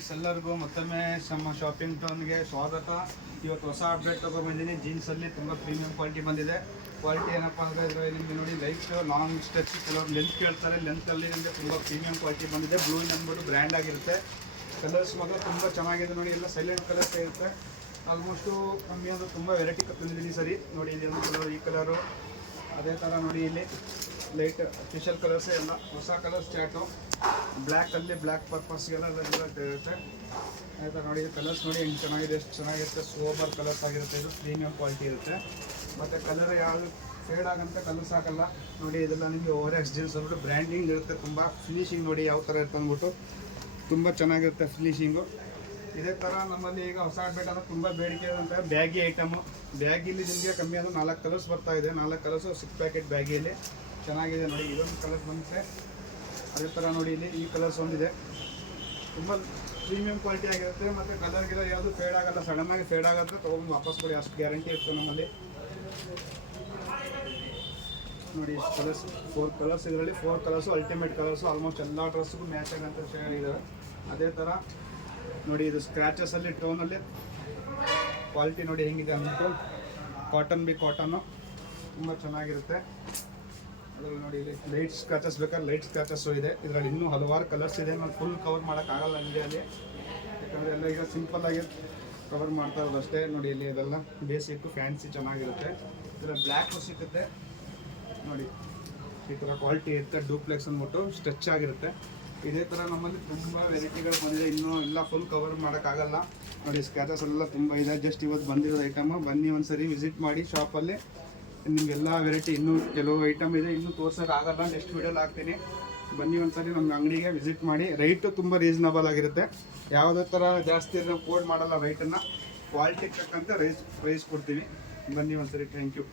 ಎಲ್ಲರಿಗೂ ಮತ್ತೊಮ್ಮೆ ನಮ್ಮ ಶಾಪಿಂಗ್ ಟೌನ್ಗೆ ಸ್ವಾಗತ. ಇವತ್ತು ಹೊಸ ಅಪ್ಡೇಟ್ ತೊಗೊಂಡ್ಬಂದಿದ್ದೀನಿ. ಜೀನ್ಸಲ್ಲಿ ತುಂಬ ಪ್ರೀಮಿಯಂ ಕ್ವಾಲಿಟಿ ಬಂದಿದೆ. ಕ್ವಾಲಿಟಿ ಏನಪ್ಪ ಅಂದರೆ ಇದರಲ್ಲಿ ನಿಮಗೆ ನೋಡಿ ಲೈಟ್ ಲಾಂಗ್ ಸ್ಟೆಚ್, ಕೆಲವರು ಲೆಂತ್ ಕೇಳ್ತಾರೆ. ಲೆಂತಲ್ಲಿ ನಿಮಗೆ ತುಂಬ ಪ್ರೀಮಿಯಂ ಕ್ವಾಲಿಟಿ ಬಂದಿದೆ. ಬ್ಲೂ ಅಂದ್ಬಿಟ್ಟು ಬ್ರ್ಯಾಂಡ್ ಆಗಿರುತ್ತೆ. ಕಲರ್ಸ್ ಮಾತ್ರ ತುಂಬ ಚೆನ್ನಾಗಿದೆ ನೋಡಿ. ಎಲ್ಲ ಸೈಲೆಂಟ್ ಕಲರ್ಸ್ ಇರುತ್ತೆ. ಆಲ್ಮೋಸ್ಟು ಕಮ್ಮಿ ಅಂದರೆ ತುಂಬ ವೆರೈಟಿ ತಂದಿದ್ದೀನಿ ಸರಿ ನೋಡಿ. ಇಲ್ಲಿ ಒಂದು ಕಲರ್, ಈ ಕಲರು, ಅದೇ ಥರ ನೋಡಿ ಇಲ್ಲಿ ಲೈಟ್ ಸ್ಪೆಷಲ್ ಕಲರ್ಸ್ ಎಲ್ಲ ಹೊಸ ಕಲರ್ಸ್ ಚಾಟು. ಬ್ಲ್ಯಾಕಲ್ಲಿ ಬ್ಲ್ಯಾಕ್ ಪರ್ಪಸ್ಗೆಲ್ಲ ಇರುತ್ತೆ. ಆಯಿತಾ ನೋಡಿ ಕಲರ್ಸ್ ನೋಡಿ ಹೆಂಗೆ ಚೆನ್ನಾಗಿದೆ, ಎಷ್ಟು ಚೆನ್ನಾಗಿರುತ್ತೆ. ಸೋಬರ್ ಕಲರ್ಸ್ ಆಗಿರುತ್ತೆ. ಇದು ಪ್ರೀಮಿಯಂ ಕ್ವಾಲಿಟಿ ಇರುತ್ತೆ. ಮತ್ತು ಕಲರ್ ಯಾವುದು ಫೇಡ್ ಆಗಂತ ಕಲರ್ಸ್ ಹಾಕಲ್ಲ ನೋಡಿ. ಇದೆಲ್ಲ ನಿಮಗೆ ಓವರ್ ಜೀನ್ಸ್ ಅಂದ್ಬಿಟ್ಟು ಬ್ರ್ಯಾಂಡಿಂಗ್ ಇರುತ್ತೆ. ತುಂಬ ಫಿನಿಶಿಂಗ್ ನೋಡಿ ಯಾವ ಥರ ಇರುತ್ತೆ ಅಂದ್ಬಿಟ್ಟು ತುಂಬ ಚೆನ್ನಾಗಿರುತ್ತೆ ಫಿನಿಶಿಂಗು. ಇದೇ ಥರ ನಮ್ಮಲ್ಲಿ ಈಗ ಹೊಸ ಅಪ್ಡೇಟ್ ಅಂದರೆ ತುಂಬ ಬೇಡಿಕೆ ಇರುವಂಥ ಬ್ಯಾಗಿ ಐಟಮು. ಬ್ಯಾಗಿಲಿ ನಿಮಗೆ ಕಮ್ಮಿ ಅಂದರೆ 4 ಕಲರ್ಸ್ ಬರ್ತಾ ಇದೆ. 4 ಕಲರ್ಸು 6 ಪ್ಯಾಕೆಟ್ ಬ್ಯಾಗಿಯಲ್ಲಿ ಚೆನ್ನಾಗಿದೆ ನೋಡಿ. ಇದೊಂದು ಕಲರ್ ಬಂದರೆ ಅದೇ ಥರ ನೋಡಿ ಇಲ್ಲಿ ಈ ಕಲರ್ಸ್ ಒಂದಿದೆ. ತುಂಬ ಪ್ರೀಮಿಯಂ ಕ್ವಾಲಿಟಿ ಆಗಿರುತ್ತೆ. ಮತ್ತು ಕಲರ್ ಯಾವುದು ಫೇಡ್ ಆಗಲ್ಲ. ಸಡನ್ನಾಗಿ ಫೇಡ್ ಆಗುತ್ತೆ ತೊಗೊಂಡು ವಾಪಸ್ ಕೊಡಿ, ಅಷ್ಟು ಗ್ಯಾರಂಟಿ ಇರುತ್ತೆ ನಮ್ಮಲ್ಲಿ ನೋಡಿ. ಕಲರ್ಸ್ 4 ಕಲರ್ಸ್, ಇದರಲ್ಲಿ 4 ಕಲರ್ಸು ಅಲ್ಟಿಮೇಟ್ ಕಲರ್ಸು. ಆಲ್ಮೋಸ್ಟ್ ಎಲ್ಲ ಡ್ರೆಸ್ಸಿಗೂ ಮ್ಯಾಚ್ ಆಗೋಂಥ ಶೇಡ್ ಇದೆ. ಅದೇ ಥರ ನೋಡಿ ಇದು ಸ್ಕ್ರ್ಯಾಚಸಲ್ಲಿ ಟೋನಲ್ಲಿ ಕ್ವಾಲಿಟಿ ನೋಡಿ ಹೆಂಗಿದೆ ಅಂದ್ಬಿಟ್ಟು. ಕಾಟನ್ ಕಾಟನ್ನು ತುಂಬ ಚೆನ್ನಾಗಿರುತ್ತೆ. ಅದರಲ್ಲಿ ನೋಡಿ ಇಲ್ಲಿ ಲೈಟ್ ಸ್ಕ್ರಾಚಸ್ ಬೇಕಾದ್ರೆ ಲೈಟ್ ಸ್ಕ್ರಾಚಸ್ಸು ಇದೆ. ಇದರಲ್ಲಿ ಇನ್ನೂ ಹಲವಾರು ಕಲರ್ಸ್ ಇದೆ. ನಾನು ಫುಲ್ ಕವರ್ ಮಾಡೋಕ್ಕಾಗಲ್ಲ ಇಂಡಿಯಲ್ಲಿ, ಯಾಕಂದರೆ ಎಲ್ಲ ಈಗ ಸಿಂಪಲ್ಲಾಗಿ ಕವರ್ ಮಾಡ್ತಾ ಇರೋದು ಅಷ್ಟೇ ನೋಡಿ. ಇಲ್ಲಿ ಇದೆಲ್ಲ ಬೇಸಿಕ್ಕು ಫ್ಯಾನ್ಸಿ ಚೆನ್ನಾಗಿರುತ್ತೆ. ಇದರಲ್ಲಿ ಬ್ಲ್ಯಾಕು ಸಿಗುತ್ತೆ ನೋಡಿ. ಈ ಥರ ಕ್ವಾಲಿಟಿ ಇರುತ್ತೆ. ಡೂಪ್ಲೆಕ್ಸ್ ಅಂದ್ಬಿಟ್ಟು ಸ್ಟ್ರೆಚ್ ಆಗಿರುತ್ತೆ. ಇದೇ ಥರ ನಮ್ಮಲ್ಲಿ ತುಂಬ ವೆರೈಟಿಗಳು ಬಂದಿದೆ. ಇನ್ನೂ ಎಲ್ಲ ಫುಲ್ ಕವರ್ ಮಾಡೋಕ್ಕಾಗಲ್ಲ ನೋಡಿ. ಸ್ಕ್ರಾಚಸ್ ಎಲ್ಲ ತುಂಬ ಇದೆ. ಜಸ್ಟ್ ಇವತ್ತು ಬಂದಿರೋದು ಐಟಮು. ಬನ್ನಿ ಒಂದು ಸರಿ ವಿಸಿಟ್ ಮಾಡಿ ಶಾಪಲ್ಲಿ. ನಿಮಗೆಲ್ಲ ವೆರೈಟಿ ಇನ್ನೂ ಕೆಲವು ಐಟಮ್ ಇದೆ, ಇನ್ನೂ ತೋರ್ಸೋಕ್ಕಾಗಲ್ಲ. ನೆಕ್ಸ್ಟ್ ವೀಡಿಯೋಲಿ ಹಾಕ್ತೀನಿ. ಬನ್ನಿ ಒಂದ್ಸರಿ ನಮ್ಮ ಅಂಗಡಿಗೆ ವಿಸಿಟ್ ಮಾಡಿ. ರೈಟು ತುಂಬ ರೀಸನಬಲ್ ಆಗಿರುತ್ತೆ. ಯಾವುದೇ ಥರ ಜಾಸ್ತಿ ನಾವು ಕೋಡ್ ಮಾಡಲ್ಲ ರೈಟನ್ನು. ಕ್ವಾಲಿಟಿಗೆ ತಕ್ಕಂತೆ ಪ್ರೈಸ್ ಕೊಡ್ತೀವಿ. ಬನ್ನಿ ಒಂದ್ಸರಿ. Thank you.